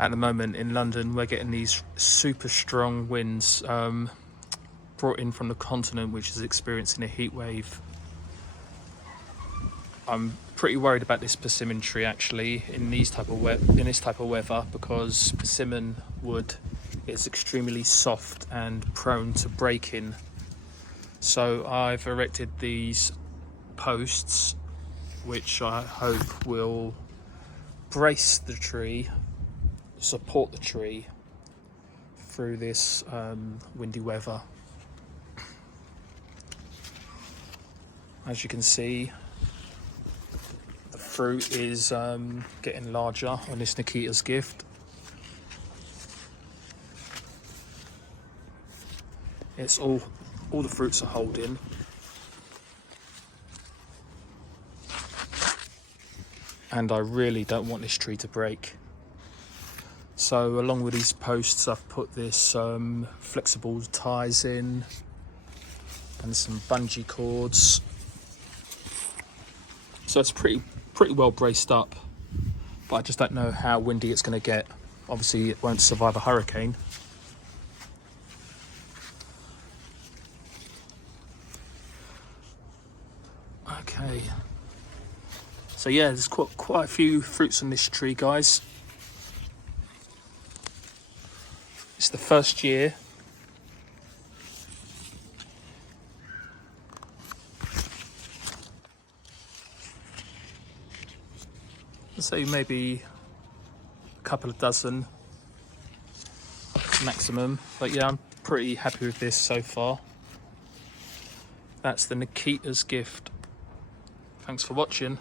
At the moment in London, we're getting these super strong winds brought in from the continent, which is experiencing a heat wave. I'm pretty worried about this persimmon tree actually in this type of weather, because persimmon wood is extremely soft and prone to breaking. So I've erected these posts, which I hope will brace the tree, support the tree through this windy weather. As you can see, the fruit is getting larger on this Nikitas gift. It's all the fruits are holding. And I really don't want this tree to break. So along with these posts, I've put this flexible ties in and some bungee cords. So it's pretty well braced up, but I just don't know how windy it's going to get. Obviously it won't survive a hurricane. Okay, so yeah, there's quite a few fruits on this tree, guys. It's the first year. I'd say maybe a couple of dozen maximum, but yeah, I'm pretty happy with this so far. That's the Nikitas gift. Thanks for watching.